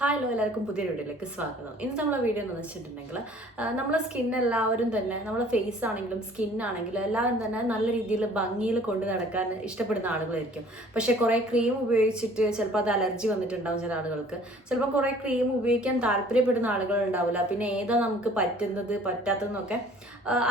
Hi എല്ലാവർക്കും പുതിയ വീഡിയോയിലേക്ക് സ്വാഗതം. ഇന്ന് നമ്മളെ വീഡിയോ എന്ന് വെച്ചിട്ടുണ്ടെങ്കിൽ നമ്മളെ സ്കിൻ എല്ലാവരും തന്നെ നമ്മളെ ഫേസ് ആണെങ്കിലും സ്കിൻ ആണെങ്കിലും എല്ലാവരും തന്നെ നല്ല രീതിയിൽ ഭംഗിയിൽ കൊണ്ട് നടക്കാൻ ഇഷ്ടപ്പെടുന്ന ആളുകളായിരിക്കും. പക്ഷേ കുറേ ക്രീം ഉപയോഗിച്ചിട്ട് ചിലപ്പോൾ അത് അലർജി വന്നിട്ടുണ്ടാവും ചില ആളുകൾക്ക്. ചിലപ്പോൾ കുറേ ക്രീം ഉപയോഗിക്കാൻ താല്പര്യപ്പെടുന്ന ആളുകൾ ഉണ്ടാവില്ല. പിന്നെ ഏതാ നമുക്ക് പറ്റുന്നത് പറ്റാത്തതെന്നൊക്കെ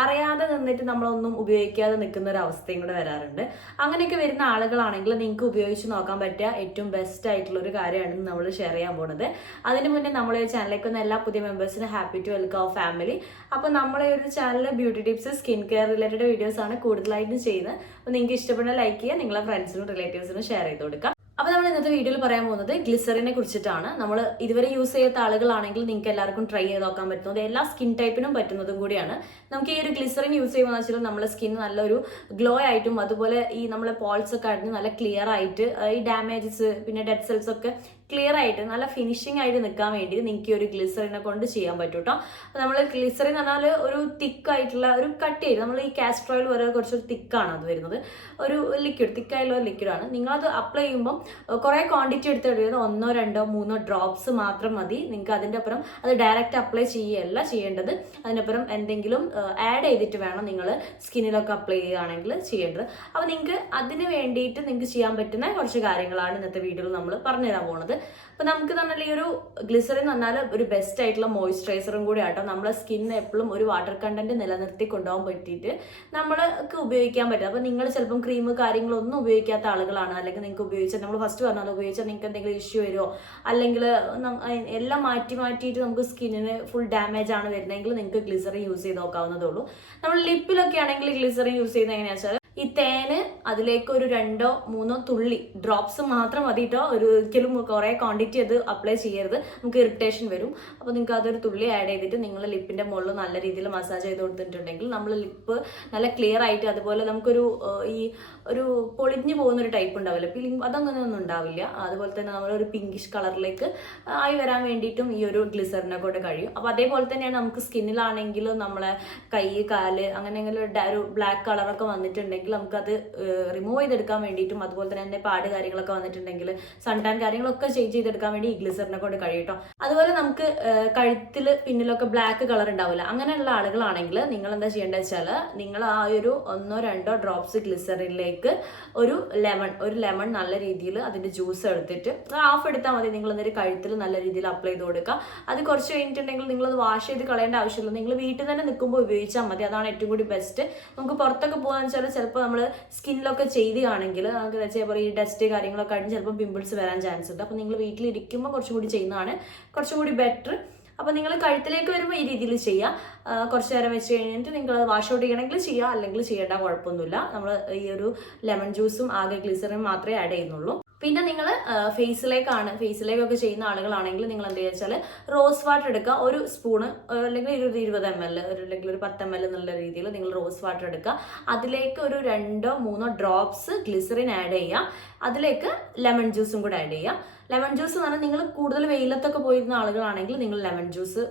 അറിയാതെ നിന്നിട്ട് നമ്മളൊന്നും ഉപയോഗിക്കാതെ നിൽക്കുന്ന ഒരു അവസ്ഥയും കൂടെ വരാറുണ്ട്. അങ്ങനെയൊക്കെ വരുന്ന ആളുകളാണെങ്കിൽ നിങ്ങൾക്ക് ഉപയോഗിച്ച് നോക്കാൻ പറ്റിയ ഏറ്റവും ബെസ്റ്റ് ആയിട്ടുള്ള ഒരു കാര്യമാണ് നമ്മൾ ഷെയർ ചെയ്യാൻ പോകുന്നത്. അതിന് മുന്നേ നമ്മളെ ചാനലിലേക്ക് വന്ന എല്ലാ പുതിയ മെമ്പേഴ്സിനും happy to welcome our family. അപ്പോൾ നമ്മളെ ഒരു channel beauty tips skin care related videos ആണ് കൂടുതലായിട്ടും ചെയ്യുന്നത്. അപ്പോൾ നിങ്ങൾക്ക് ഇഷ്ടപ്പെടുന്ന ലൈക്ക് ചെയ്യുക, നിങ്ങളെ ഫ്രണ്ട്സിനും റിലേറ്റീവ്സിനും ഷെയർ ചെയ്ത് കൊടുക്കുക. അപ്പോൾ നമ്മൾ ഇന്നത്തെ വീഡിയോയിൽ പറയാൻ പോകുന്നത് ഗ്ലിസറിനെ കുറിച്ചിട്ടാണ്. നമ്മൾ ഇതുവരെ യൂസ് ചെയ്യാത്ത ആളുകളാണെങ്കിൽ നിങ്ങൾക്ക് എല്ലാവർക്കും ട്രൈ ചെയ്ത് നോക്കാൻ പറ്റുന്നത് എല്ലാ സ്കിൻ ടൈപ്പിനും പറ്റുന്നതും കൂടിയാണ്. നമുക്ക് ഈ ഒരു ഗ്ലിസറിൻ യൂസ് ചെയ്യുമ്പോൾ വെച്ചാൽ നമ്മുടെ സ്കിൻ നല്ലൊരു ഗ്ലോ ആയിട്ടും അതുപോലെ ഈ നമ്മളെ പോൾസ് ഒക്കെ ആയിട്ട് നല്ല ക്ലിയർ ആയിട്ട് ഈ ഡാമേജസ് പിന്നെ ഡെഡ് സെൽസ് ഒക്കെ ക്ലിയർ ആയിട്ട് നല്ല ഫിനിഷിംഗ് ആയിട്ട് നിൽക്കാൻ വേണ്ടി നിങ്ങൾക്ക് ഈ ഒരു ഗ്ലിസറിനെ കൊണ്ട് ചെയ്യാൻ പറ്റും കേട്ടോ. നമ്മൾ ഗ്ലിസറിൻ എന്ന് പറഞ്ഞാൽ ഒരു തിക്കായിട്ടുള്ള ഒരു കട്ടിയായിട്ട് നമ്മൾ ഈ കാസ്റ്റർ ഓയിൽ വരെ കുറച്ചൊരു തിക്കാണ് അത് വരുന്നത്. ഒരു ലിക്വിഡ് തിക്കായുള്ള ഒരു ലിക്വിഡാണ്. നിങ്ങളത് അപ്ലൈ ചെയ്യുമ്പം കുറേ ക്വാണ്ടിറ്റി എടുത്ത് വരുന്നത് 1, 2, 3 ഡ്രോപ്സ് മാത്രം മതി. നിങ്ങൾക്ക് അതിൻ്റെ അപ്പുറം അത് ഡയറക്റ്റ് അപ്ലൈ ചെയ്യുകയല്ല ചെയ്യേണ്ടത്. അതിനപ്പുറം എന്തെങ്കിലും ആഡ് ചെയ്തിട്ട് വേണം നിങ്ങൾ സ്കിന്നിലൊക്കെ അപ്ലൈ ചെയ്യുകയാണെങ്കിൽ ചെയ്യേണ്ടത്. അപ്പോൾ നിങ്ങൾക്ക് അതിന് വേണ്ടിയിട്ട് നിങ്ങൾക്ക് ചെയ്യാൻ പറ്റുന്ന കുറച്ച് കാര്യങ്ങളാണ് ഇന്നത്തെ വീഡിയോയിൽ നമ്മൾ പറഞ്ഞു തരാൻ പോകുന്നത്. അപ്പോൾ നമുക്ക് പറഞ്ഞാൽ ഈ ഒരു ഗ്ലിസറിൻ എന്ന് പറഞ്ഞാൽ ഒരു ബെസ്റ്റ് ആയിട്ടുള്ള മോയ്സ്ചറൈസറും കൂടി ആട്ടോ. നമ്മളെ സ്കിന്നിന് എപ്പോഴും ഒരു വാട്ടർ കണ്ടന്റ് നിലനിർത്തി കൊണ്ടുപോകാൻ പറ്റിയിട്ട് നമ്മൾക്ക് ഉപയോഗിക്കാൻ പറ്റും. അപ്പോൾ നിങ്ങൾ ചിലപ്പം ക്രീം കാര്യങ്ങളൊന്നും ഉപയോഗിക്കാത്ത ആളുകളാണ്, അല്ലെങ്കിൽ നിങ്ങൾക്ക് ഉപയോഗിച്ചാൽ നമ്മൾ ഫസ്റ്റ് പറഞ്ഞാൽ ഉപയോഗിച്ചാൽ നിങ്ങൾക്ക് എന്തെങ്കിലും ഇഷ്യൂ വരുമോ അല്ലെങ്കിൽ എല്ലാം മാറ്റിയിട്ട് നമുക്ക് സ്കിന്നിന് ഫുൾ ഡാമേജ് ആണ് വരുന്നതെങ്കിൽ നിങ്ങൾക്ക് ഗ്ലിസറിൻ യൂസ് ചെയ്ത് നോക്കാവുന്നതേ ഉള്ളൂ. നമ്മൾ ലിപ്പിലൊക്കെ ആണെങ്കിൽ ഗ്ലിസറിൻ യൂസ് ചെയ്യുന്നത് എങ്ങനെയാണെന്ന് വെച്ചാൽ ഈ തേന് അതിലേക്ക് ഒരു 2, 3 തുള്ളി ഡ്രോപ്സ് മാത്രം മതി കേട്ടോ. ഒരിക്കലും കുറേ ക്വാണ്ടിറ്റി അത് അപ്ലൈ ചെയ്യരുത്, നമുക്ക് ഇറിറ്റേഷൻ വരും. അപ്പോൾ നിങ്ങൾക്ക് അതൊരു തുള്ളി ആഡ് ചെയ്തിട്ട് നിങ്ങൾ ലിപ്പിൻ്റെ മുകളിൽ നല്ല രീതിയിൽ മസാജ് ചെയ്ത് കൊടുത്തിട്ടുണ്ടെങ്കിൽ നമ്മൾ ലിപ്പ് നല്ല ക്ലിയർ ആയിട്ട് അതുപോലെ നമുക്കൊരു ഈ ഒരു പൊളിഞ്ഞു പോകുന്നൊരു ടൈപ്പ് ഉണ്ടാവില്ല, ഫീലിംഗ് അതങ്ങനെ ഒന്നും ഉണ്ടാവില്ല. അതുപോലെ തന്നെ നമ്മളൊരു പിങ്കിഷ് കളറിലേക്ക് ആയി വരാൻ വേണ്ടിയിട്ടും ഈ ഒരു ഗ്ലിസറിനെ കൊണ്ട് കഴിയും. അപ്പോൾ അതേപോലെ തന്നെയാണ് നമുക്ക് സ്കിന്നിലാണെങ്കിലും നമ്മളെ കൈ കാല് അങ്ങനെയെങ്കിലും ഒരു ബ്ലാക്ക് കളറൊക്കെ വന്നിട്ടുണ്ടെങ്കിൽ നമുക്കത് റിമൂവ് ചെയ്തെടുക്കാൻ വേണ്ടിയിട്ടും അതുപോലെ തന്നെ പാട് കാര്യങ്ങളൊക്കെ വന്നിട്ടുണ്ടെങ്കിൽ സൺടാൻ കാര്യങ്ങളൊക്കെ ചേഞ്ച് ചെയ്തെടുക്കാൻ വേണ്ടി ഈ ഗ്ലിസറിനെ കൊണ്ട് കഴിയട്ടോ. അതുപോലെ നമുക്ക് കഴുത്തിൽ പിന്നിലൊക്കെ ബ്ലാക്ക് കളർ ഉണ്ടാവില്ല, അങ്ങനെയുള്ള ആളുകളാണെങ്കിൽ നിങ്ങൾ എന്താ ചെയ്യേണ്ടത് വെച്ചാൽ നിങ്ങൾ ആ ഒരു 1, 2 ഡ്രോപ്സ് ഗ്ലിസറിനിലേക്ക് ഒരു ലെമൺ നല്ല രീതിയിൽ അതിന്റെ ജ്യൂസ് എടുത്തിട്ട് ഹാഫ് എടുത്താൽ മതി. നിങ്ങൾ എന്നൊരു കഴുത്തിൽ നല്ല രീതിയിൽ അപ്ലൈ ചെയ്ത് കൊടുക്കുക. അത് കുറച്ച് കഴിഞ്ഞിട്ടുണ്ടെങ്കിൽ നിങ്ങളത് വാഷ് ചെയ്ത് കളയേണ്ട ആവശ്യമില്ല, നിങ്ങൾ വീട്ടിൽ തന്നെ നിൽക്കുമ്പോൾ ഉപയോഗിച്ചാൽ മതി. അതാണ് ഏറ്റവും കൂടി ബെസ്റ്റ്. നമുക്ക് പുറത്തൊക്കെ പോകാന്ന് വെച്ചാൽ ചിലപ്പോൾ നമ്മൾ സ്കിന്നിലൊക്കെ ചെയ്തുകയാണെങ്കിൽ നമുക്ക് ചിലപ്പോൾ ഈ ഡസ്റ്റ് കാര്യങ്ങളൊക്കെ ആയിട്ട് ചിലപ്പോൾ പിമ്പിൾസ് വരാൻ ചാൻസ് ഉണ്ട്. അപ്പോൾ നിങ്ങൾ വീട്ടിലിരിക്കുമ്പോൾ കുറച്ചും കൂടി ചെയ്യുന്നതാണ് കുറച്ചും കൂടി ബെറ്റർ. അപ്പോൾ നിങ്ങൾ കഴുത്തിലേക്ക് വരുമ്പോൾ ഈ രീതിയിൽ ചെയ്യുക. കുറച്ച് നേരം വെച്ച് കഴിഞ്ഞിട്ട് നിങ്ങൾ വാഷ് ഔട്ട് ചെയ്യണമെങ്കിൽ ചെയ്യുക, അല്ലെങ്കിൽ ചെയ്യേണ്ട കുഴപ്പമൊന്നുമില്ല. നമ്മൾ ഈ ഒരു ലെമൺ ജ്യൂസും ആകെ ഗ്ലിസറിനും മാത്രമേ ആഡ് ചെയ്യുന്നുള്ളൂ. പിന്നെ നിങ്ങൾ ഫേസിലേക്കൊക്കെ ചെയ്യുന്ന ആളുകളാണെങ്കിൽ നിങ്ങൾ എന്ത് ചെയ്യുക വെച്ചാൽ റോസ് വാട്ടർ എടുക്കുക, ഒരു സ്പൂണ് അല്ലെങ്കിൽ 20 ml അല്ലെങ്കിൽ ഒരു 10 ml എന്നുള്ള രീതിയിൽ നിങ്ങൾ റോസ് വാട്ടർ എടുക്കുക. അതിലേക്ക് ഒരു 2, 3 ഡ്രോപ്സ് ഗ്ലിസറിൻ ആഡ് ചെയ്യുക. അതിലേക്ക് ലെമൺ ജ്യൂസും കൂടെ ആഡ് ചെയ്യുക. ലെമൺ ജ്യൂസ് എന്ന് പറഞ്ഞാൽ നിങ്ങൾ കൂടുതൽ വെയിലത്തൊക്കെ പോയിരുന്ന ആളുകളാണെങ്കിൽ നിങ്ങൾ ലെമൺ ജ്യൂസ്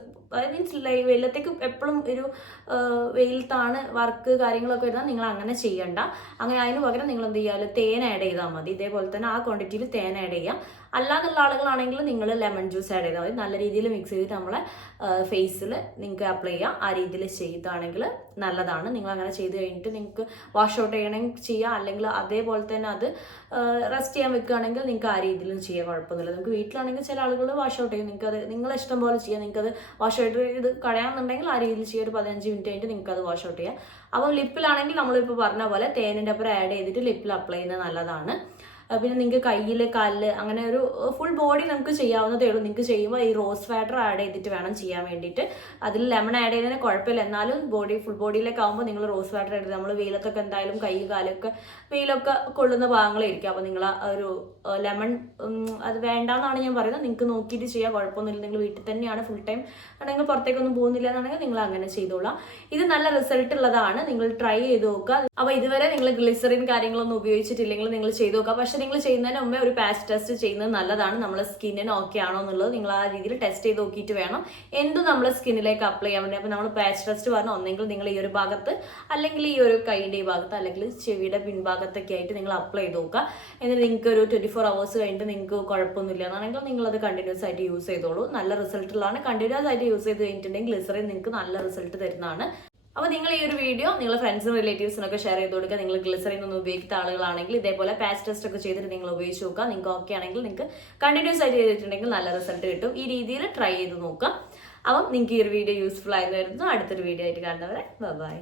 മീൻസ് വെയിലത്തേക്ക് എപ്പോഴും ഒരു വെയിലത്താണ് വർക്ക് കാര്യങ്ങളൊക്കെ വരുന്നത്, നിങ്ങൾ അങ്ങനെ ചെയ്യണ്ട. അങ്ങനെ അതിന് പകരം നിങ്ങൾ എന്ത് ചെയ്യുക, തേൻ ആഡ് ചെയ്താൽ മതി. ഇതേപോലെ തന്നെ ആ ക്വാണ്ടിറ്റിയിൽ തേൻ ആഡ് ചെയ്യുക. അല്ലാന്നുള്ള ആളുകളാണെങ്കിൽ നിങ്ങൾ ലെമൺ ജ്യൂസ് ആഡ് ചെയ്താൽ മതി. നല്ല രീതിയിൽ മിക്സ് ചെയ്തിട്ട് നമ്മളെ ഫേസിൽ നിങ്ങൾക്ക് അപ്ലൈ ചെയ്യാം. ആ രീതിയിൽ ചെയ്താണെങ്കിൽ നല്ലതാണ്. നിങ്ങൾ അങ്ങനെ ചെയ്ത് കഴിഞ്ഞിട്ട് നിങ്ങൾക്ക് വാഷ് ഔട്ട് ചെയ്യണമെങ്കിൽ ചെയ്യാം, അല്ലെങ്കിൽ അതേപോലെ തന്നെ അത് റെസ്റ്റ് ചെയ്യാൻ വെക്കുകയാണെങ്കിൽ നിങ്ങൾക്ക് ആ രീതിയിലും ചെയ്യാൻ കുഴപ്പമൊന്നുമില്ല. നിങ്ങൾക്ക് വീട്ടിലാണെങ്കിൽ ചില ആളുകൾ വാഷ് ഔട്ട് ചെയ്യും, നിങ്ങൾക്ക് അത് നിങ്ങളെ ഇഷ്ടം പോലെ ചെയ്യാം. നിങ്ങൾക്കത് വാഷ് ഔട്ട് ചെയ്ത് കളയാമെന്നുണ്ടെങ്കിൽ ആ രീതിയിൽ ചെയ്യുക. ഒരു 15 മിനിറ്റ് കഴിഞ്ഞിട്ട് നിങ്ങൾക്ക് അത് വാഷ് ഔട്ട് ചെയ്യാം. അപ്പോൾ ലിപ്പിലാണെങ്കിൽ നമ്മളിപ്പോൾ പറഞ്ഞ പോലെ തേനിൻ്റെ അപ്പുറം ആഡ് ചെയ്തിട്ട് ലിപ്പിൽ അപ്ലൈ ചെയ്യുന്നത് നല്ലതാണ്. പിന്നെ നിങ്ങൾക്ക് കയ്യിൽ കാലിൽ അങ്ങനെ ഒരു ഫുൾ ബോഡി നമുക്ക് ചെയ്യാവുന്നതേ ഉള്ളൂ. നിങ്ങൾക്ക് ചെയ്യുമ്പോൾ ഈ റോസ് വാട്ടർ ആഡ് ചെയ്തിട്ട് വേണം ചെയ്യാൻ വേണ്ടിയിട്ട്. അതിൽ ലെമൺ ആഡ് ചെയ്തതിന് കുഴപ്പമില്ല, എന്നാലും ഫുൾ ബോഡിയിലേക്ക് ആകുമ്പോൾ നിങ്ങൾ റോസ് വാട്ടർ എടുത്ത് നമ്മൾ വെയിലത്തൊക്കെ എന്തായാലും കൈ കാലൊക്കെ വെയിലൊക്കെ കൊള്ളുന്ന ഭാഗങ്ങളായിരിക്കും. അപ്പോൾ നിങ്ങൾ ഒരു ലെമൺ അത് വേണ്ടാന്നാണ് ഞാൻ പറയുന്നത്. നിങ്ങൾക്ക് നോക്കിയിട്ട് ചെയ്യാൻ കുഴപ്പമൊന്നുമില്ല. നിങ്ങൾ വീട്ടിൽ തന്നെയാണ് ഫുൾ ടൈം ആണെങ്കിൽ പുറത്തേക്കൊന്നും പോകുന്നില്ല എന്നാണെങ്കിൽ നിങ്ങൾ അങ്ങനെ ചെയ്തോളാം. ഇത് നല്ല റിസൾട്ട് ഉള്ളതാണ്, നിങ്ങൾ ട്രൈ ചെയ്ത് നോക്കുക. അപ്പോൾ ഇതുവരെ നിങ്ങൾ ഗ്ലിസറിൻ കാര്യങ്ങളൊന്നും ഉപയോഗിച്ചിട്ടില്ലെങ്കിൽ നിങ്ങൾ ചെയ്ത് നോക്കുക. പക്ഷെ പ്രൊസീഡിങ്ങൾ ചെയ്യുന്നതിന് മുമ്പേ ഒരു പാച്ച് ടെസ്റ്റ് ചെയ്യുന്നത് നല്ലതാണ്. നമ്മളെ സ്കിന്നിന് ഓക്കെ ആണോ എന്നുള്ളത് നിങ്ങൾ ആ രീതിയിൽ ടെസ്റ്റ് ചെയ്ത് നോക്കിയിട്ട് വേണം എന്തും നമ്മളെ സ്കിന്നിലേക്ക് അപ്ലൈ ചെയ്യാൻ വേണ്ടി. അപ്പോൾ നമ്മൾ പാച്ച് ടെസ്റ്റ് പറഞ്ഞാൽ ഒന്നെങ്കിൽ നിങ്ങൾ ഈ ഒരു ഭാഗത്ത്, അല്ലെങ്കിൽ ഈ ഒരു കൈയുടെ ഈ ഭാഗത്ത്, അല്ലെങ്കിൽ ചെവിയുടെ പിൻഭാഗത്തൊക്കെ ആയിട്ട് നിങ്ങൾ അപ്ലൈ ചെയ്ത് നോക്കുക. എന്നിട്ട് നിങ്ങൾക്ക് ഒരു 24 hours കഴിഞ്ഞിട്ട് നിങ്ങൾക്ക് കുഴപ്പമൊന്നുമില്ല എന്നാണെങ്കിൽ നിങ്ങളത് കണ്ടിന്യൂസ് ആയിട്ട് യൂസ് ചെയ്തോളൂ. നല്ല റിസൾട്ടുള്ളതാണ്. കണ്ടിന്യൂസ് ആയിട്ട് യൂസ് ചെയ്ത് കഴിഞ്ഞിട്ടുണ്ടെങ്കിൽ ഗ്ലിസറിൻ നിങ്ങൾക്ക് നല്ല റിസൾട്ട് തരുന്നതാണ്. അപ്പോൾ നിങ്ങൾ ഈ ഒരു വീഡിയോ നിങ്ങളുടെ ഫ്രണ്ട്സിനും റിലേറ്റീവ്സിനൊക്കെ ഷെയർ ചെയ്ത് കൊടുക്കുക. നിങ്ങൾ ഗ്ലിസറിൻ ഒന്നും ഉപയോഗിക്കുന്ന ആളുകളാണെങ്കിൽ ഇതേപോലെ പാച്ച് ടെസ്റ്റ് ഒക്കെ ചെയ്തിട്ട് നിങ്ങൾ ഉപയോഗിച്ച് നോക്കുക. നിങ്ങൾക്ക് ഓക്കെ ആണെങ്കിൽ നിങ്ങൾക്ക് കണ്ടിന്യൂസ് ആയിട്ട് ചെയ്തിട്ടുണ്ടെങ്കിൽ നല്ല റിസൾട്ട് കിട്ടും. ഈ രീതിയിൽ ട്രൈ ചെയ്ത് നോക്കുക. അപ്പം നിങ്ങൾക്ക് ഈ ഒരു വീഡിയോ യൂസ്ഫുൾ ആയിരുന്നു. അടുത്തൊരു വീഡിയോ ആയിട്ട് കാണുന്നവരെ ബൈ.